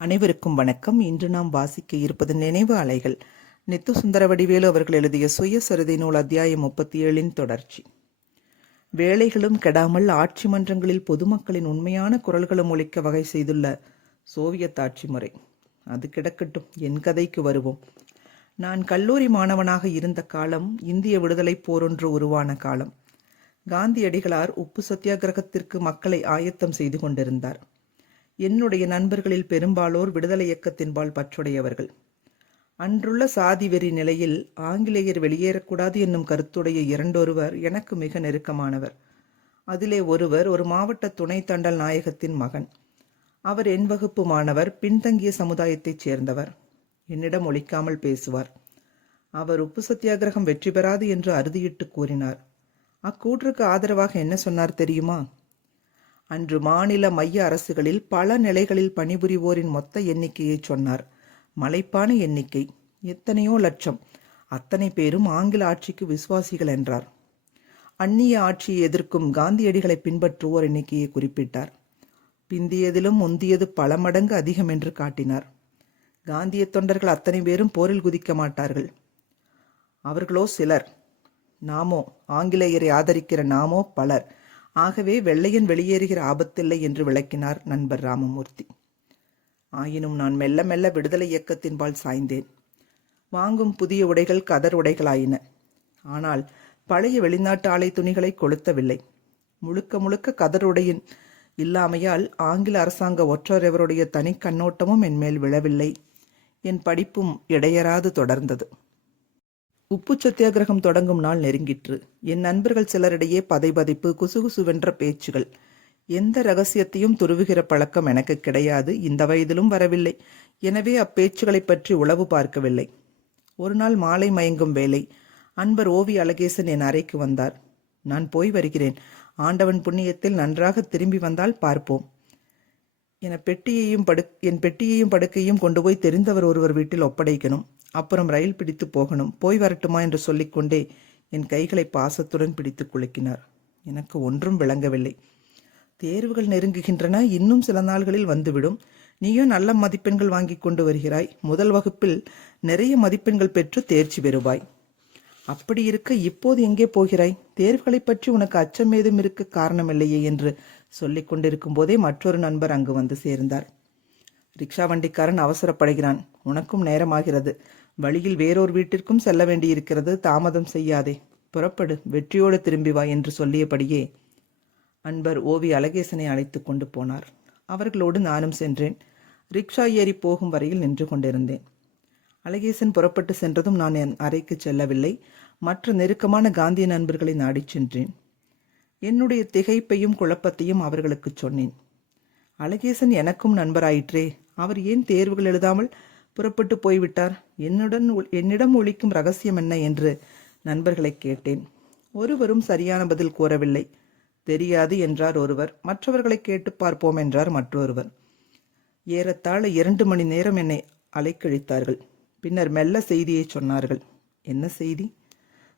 அனைவருக்கும் வணக்கம். இன்று நாம் வாசிக்க இருப்பது நினைவு அலைகள். நித்து சுந்தரவடிவேலு அவர்கள் எழுதிய சுயசரிதை நூல் அத்தியாயம் 37 தொடர்ச்சி. வேலைகளும் கெடாமல் ஆட்சி மன்றங்களில் பொதுமக்களின் உண்மையான குரல்களும் ஒலிக்க வகை செய்துள்ள சோவியத் ஆட்சி முறை. அது கிடக்கட்டும், என் கதைக்கு வருவோம். நான் கல்லூரி மாணவனாக இருந்த காலம் இந்திய விடுதலை போரொன்று உருவான காலம். காந்தியடிகளார் உப்பு சத்தியாகிரகத்திற்கு மக்களை ஆயத்தம் செய்து கொண்டிருந்தார். என்னுடைய நண்பர்களில் பெரும்பாலோர் விடுதலை இயக்கத்தின்பால் பற்றுடையவர்கள். அன்றுள்ள சாதி வெறி நிலையில் ஆங்கிலேயர் வெளியேறக்கூடாது என்னும் கருத்துடைய இரண்டொருவர் எனக்கு மிக நெருக்கமானவர். அதிலே ஒருவர் ஒரு மாவட்ட துணை தண்டல் நாயகத்தின் மகன். அவர் என் வகுப்பு மாணவர், பின்தங்கிய சமுதாயத்தைச் சேர்ந்தவர். என்னிடம் ஒலிக்காமல் பேசுவார். அவர் உப்பு சத்தியாகிரகம் வெற்றி பெறாது என்று அறுதியிட்டு கூறினார். அக்கூற்றுக்கு ஆதரவாக என்ன சொன்னார் தெரியுமா? அன்று மாநில மைய அரசுகளில் பல நிலைகளில் பணிபுரிவோரின் மொத்த எண்ணிக்கையை சொன்னார். மலைப்பான எண்ணிக்கை, எத்தனையோ லட்சம். அத்தனை பேரும் ஆங்கில ஆட்சிக்கு விசுவாசிகள் என்றார். அந்நிய ஆட்சியை எதிர்க்கும் காந்தியடிகளை பின்பற்றுவோர் எண்ணிக்கையை குறிப்பிட்டார். பிந்தியதிலும் முந்தியது பல மடங்கு அதிகம் என்று காட்டினார். காந்திய தொண்டர்கள் அத்தனை பேரும் போரில் குதிக்க மாட்டார்கள். அவர்களோ சிலர், நாமோ ஆங்கிலேயரை ஆதரிக்கிற நாமோ பலர். ஆகவே வெள்ளையன் வெளியேறுகிற ஆபத்தில்லை என்று விளக்கினார் நண்பர் ராமமூர்த்தி. ஆயினும் நான் மெல்ல மெல்ல விடுதலை இயக்கத்தின்பால் சாய்ந்தேன். வாங்கும் புதிய உடைகள் கதர் உடைகளாயின. ஆனால் பழைய வெளிநாட்டு ஆலை துணிகளை கொளுத்தவில்லை. முழுக்க முழுக்க கதர் உடையின் இல்லாமையால் ஆங்கில அரசாங்க ஒற்றரவருடைய தனி கண்ணோட்டமும் என் மேல் விழவில்லை. என் படிப்பும் இடையறாது தொடர்ந்தது. உப்பு சத்தியாகிரகம் தொடங்கும் நாள் நெருங்கிற்று. என் நண்பர்கள் சிலரிடையே பதைபதைப்பு, குசுகுசுவென்ற பேச்சுகள். எந்த ரகசியத்தையும் துருவுகிற பழக்கம் எனக்கு கிடையாது, இந்த வயதிலும் வரவில்லை. எனவே அப்பேச்சுகளை பற்றி உளவு பார்க்கவில்லை. ஒரு நாள் மாலை மயங்கும் வேலை. அன்பர் ஓவி அழகேசன் என் அறைக்கு வந்தார். நான் போய் வருகிறேன், ஆண்டவன் புண்ணியத்தில் நன்றாக திரும்பி வந்தால் பார்ப்போம். என் பெட்டியையும் படுக்கையும் கொண்டு போய் தெரிந்தவர் ஒருவர் வீட்டில் ஒப்படைக்கணும். அப்புறம் ரயில் பிடித்து போகணும். போய் வரட்டுமா என்று சொல்லிக்கொண்டே என் கைகளை பாசத்துடன் பிடித்து குலுக்கினார். எனக்கு ஒன்றும் விளங்கவில்லை. தேர்வுகள் நெருங்குகின்றன, இன்னும் சில நாள்களில் வந்துவிடும். நீயும் நல்ல மதிப்பெண்கள் வாங்கி கொண்டு வருகிறாய். முதல் வகுப்பில் நிறைய மதிப்பெண்கள் பெற்று தேர்ச்சி பெறுவாய். அப்படி இருக்க இப்போது எங்கே போகிறாய்? தேர்வுகளை பற்றி உனக்கு அச்சம் ஏதும் இருக்க காரணமில்லையே என்று சொல்லிக் கொண்டிருக்கும் போதே மற்றொரு நண்பர் அங்கு வந்து சேர்ந்தார். ரிக்ஷா வண்டிக்காரன் அவசரப்படுகிறான். உனக்கும் நேரமாகிறது. வழியில் வேறொரு வீட்டிற்கும் செல்ல வேண்டியிருக்கிறது. தாமதம் செய்யாதே. புறப்படு, வெற்றியோடு திரும்பி வா என்று சொல்லியபடியே அன்பர் ஓவி அழகேசனை அழைத்து கொண்டு போனார். அவர்களோடு நானும் சென்றேன். ரிக்ஷா ஏறி போகும் வரையில் நின்று கொண்டிருந்தேன். அழகேசன் புறப்பட்டு சென்றதும் நான் என் அறைக்கு செல்லவில்லை. மற்ற நெருக்கமான காந்திய நண்பர்களை நாடிச் சென்றேன். என்னுடைய திகைப்பையும் குழப்பத்தையும் அவர்களுக்கு சொன்னேன். அழகேசன் எனக்கும் நண்பராயிற்றே. அவர் ஏன் தேர்வுகள் எழுதாமல் புறப்பட்டு போய்விட்டார்? என்னிடம் ஒழிக்கும் ரகசியம் என்ன என்று நண்பர்களை கேட்டேன். ஒருவரும் சரியான பதில் கூறவில்லை. தெரியாது என்றார் ஒருவர். மற்றவர்களை கேட்டு பார்ப்போம் என்றார் மற்றொருவர். ஏறத்தாழ 2 மணி நேரம் என்னை அலைக்கழித்தார்கள். பின்னர் மெல்ல செய்தியை சொன்னார்கள். என்ன செய்தி?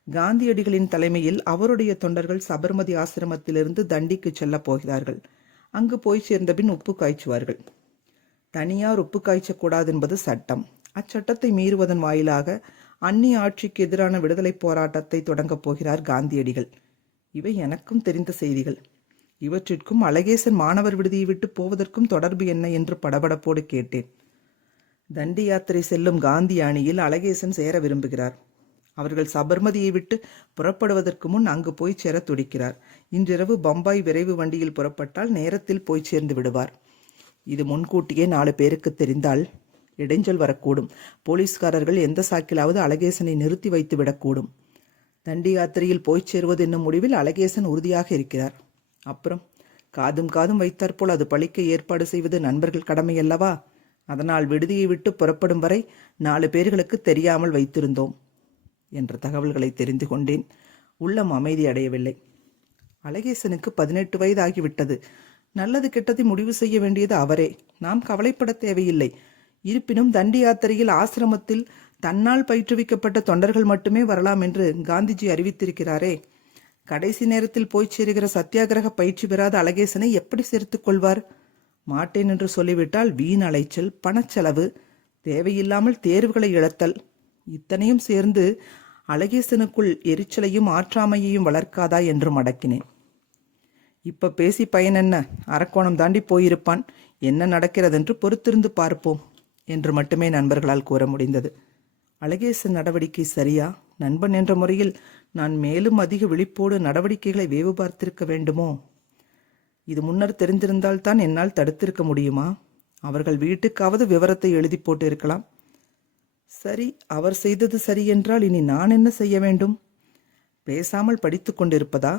காந்தியடிகளின் தலைமையில் அவருடைய தொண்டர்கள் சபர்மதி ஆசிரமத்திலிருந்து தண்டிக்கு செல்ல போகிறார்கள். அங்கு போய் சேர்ந்தபின் உப்பு காய்ச்சுவார்கள். தனியார் உப்பு காய்ச்சக்கூடாது என்பது சட்டம். அச்சட்டத்தை மீறுவதன் வாயிலாக அந்நிய ஆட்சிக்கு எதிரான விடுதலை போராட்டத்தை தொடங்கப் போகிறார் காந்தியடிகள். இவை எனக்கும் தெரிந்த செய்திகள். இவற்றிற்கும் அழகேசன் மாணவர் விடுதியை விட்டு போவதற்கும் தொடர்பு என்ன என்று படபடப்போடு கேட்டேன். தண்டி யாத்திரை செல்லும் காந்தி அணியில் அழகேசன் சேர விரும்புகிறார். அவர்கள் சபர்மதியை விட்டு புறப்படுவதற்கு முன் அங்கு போய் சேர துடிக்கிறார். இன்றிரவு பம்பாய் விரைவு வண்டியில் புறப்பட்டால் நேரத்தில் போய் சேர்ந்து விடுவார். இது முன்கூட்டியே 4 பேருக்கு தெரிந்தால் இடைஞ்சல் வரக்கூடும். போலீஸ்காரர்கள் எந்த சாக்கிலாவது அழகேசனை நிறுத்தி வைத்து விடக்கூடும். தண்டி யாத்திரையில் போய் சேருவது என்னும் முடிவில் அழகேசன் உறுதியாக இருக்கிறார். அப்புறம் காதும் வைத்தாற்போல் அது பழிக்க ஏற்பாடு செய்வது நண்பர்கள் கடமையல்லவா? அதனால் விடுதியை விட்டு புறப்படும் வரை 4 பேர்களுக்கு தெரியாமல் வைத்திருந்தோம் என்ற தகவல்களை தெரிந்து கொண்டேன். உள்ளம் அமைதி அடையவில்லை. அழகேசனுக்கு 18 வயது ஆகிவிட்டது. நல்லது கெட்டதை முடிவு செய்ய வேண்டியது அவரே. நாம் கவலைப்பட தேவையில்லை. இருப்பினும் தண்டி யாத்திரையில் ஆசிரமத்தில் தன்னால் பயிற்றுவிக்கப்பட்ட தொண்டர்கள் மட்டுமே வரலாம் என்று காந்திஜி அறிவித்திருக்கிறாரே. கடைசி நேரத்தில் போய் சேருகிற சத்தியாகிரக பயிற்சி பெறாத அழகேசனை எப்படி சேர்த்துக் கொள்வார்? மாட்டேன் என்று சொல்லிவிட்டால் வீண் அலைச்சல், பணச்செலவு, தேவையில்லாமல் தேர்வுகளை இழத்தல், இத்தனையும் சேர்ந்து அழகேசனுக்குள் எரிச்சலையும் ஆற்றாமையையும் வளர்க்காதா என்று மடக்கினேன். இப்ப பேசி பயன் என்ன? அரக்கோணம் தாண்டி போயிருப்பான். என்ன நடக்கிறதென்று பொறுத்திருந்து பார்ப்போம் என்று மட்டுமே நண்பர்களால் கூற முடிந்தது. அழகேசன் நடவடிக்கை சரியா? நண்பன் என்ற முறையில் நான் மேலும் அதிக விழிப்போடு நடவடிக்கைகளை வேவு பார்த்திருக்க வேண்டுமோ? இது முன்னர் தெரிந்திருந்தால் தான் என்னால் தடுத்திருக்க முடியுமா? அவர்கள் வீட்டுக்காவது விவரத்தை எழுதி போட்டு இருக்கலாம். சரி, அவர் செய்தது சரி என்றால் இனி நான் என்ன செய்ய வேண்டும்? பேசாமல் படித்து கொண்டிருப்பதா?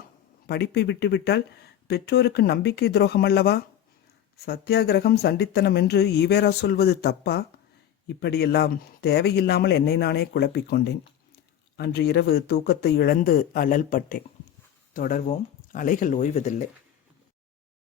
படிப்பை விட்டுவிட்டால் பெற்றோருக்கு நம்பிக்கை துரோகம் அல்லவா? சத்தியாகிரகம் சண்டித்தனம் என்று ஈவேரா சொல்வது தப்பா? இப்படியெல்லாம் தேவையில்லாமல் என்னை நானே குழப்பிக்கொண்டேன். அன்று இரவு தூக்கத்தை இழந்து அழல் பட்டேன். தொடர்வோம். அலைகள் ஓய்வதில்லை.